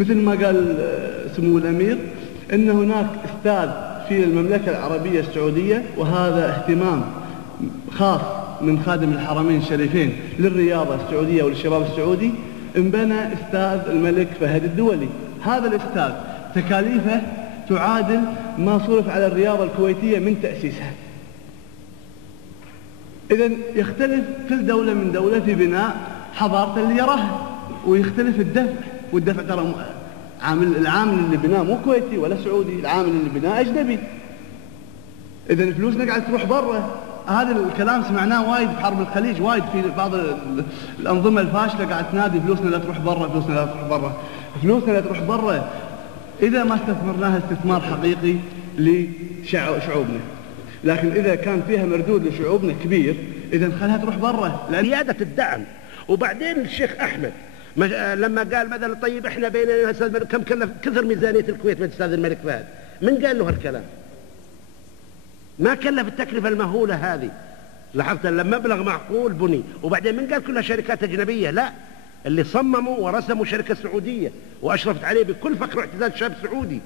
مثل ما قال سمو الأمير أن هناك استاذ في المملكة العربية السعودية، وهذا اهتمام خاص من خادم الحرمين الشريفين للرياضة السعودية وللشباب السعودي. انبنى استاذ الملك فهد الدولي. هذا الاستاذ تكاليفه تعادل ما صرف على الرياضة الكويتية من تأسيسها. إذن يختلف كل دولة من دولة في بناء حضارة اللي يراها، ويختلف الدفع، والدفع ترى العامل اللي بناه مو كويتي ولا سعودي، العامل اللي بناه أجنبي. إذن فلوسنا قاعد تروح برا. هذا الكلام سمعناه وايد في حرب الخليج، وايد في بعض الأنظمة الفاشلة قاعد تنادي فلوسنا لا تروح برا، فلوسنا لا تروح برا، فلوسنا لا تروح برا إذا ما استثمرناها استثمار حقيقي لشعوبنا. لكن إذا كان فيها مردود لشعوبنا كبير، إذا خلها تروح برا. زيادة الدعم. وبعدين الشيخ أحمد لما قال مثلا طيب احنا بيننا استاذ الملك كم كثر ميزانية الكويت من استاذ الملك فهد، من قال له هالكلام؟ ما كلف التكلفة المهولة هذه. لاحظت لما مبلغ معقول بني، وبعدين من قال كلها شركات أجنبية؟ لا، اللي صمموا ورسموا شركة سعودية وأشرفت عليه بكل فخر واعتزاز شاب سعودي.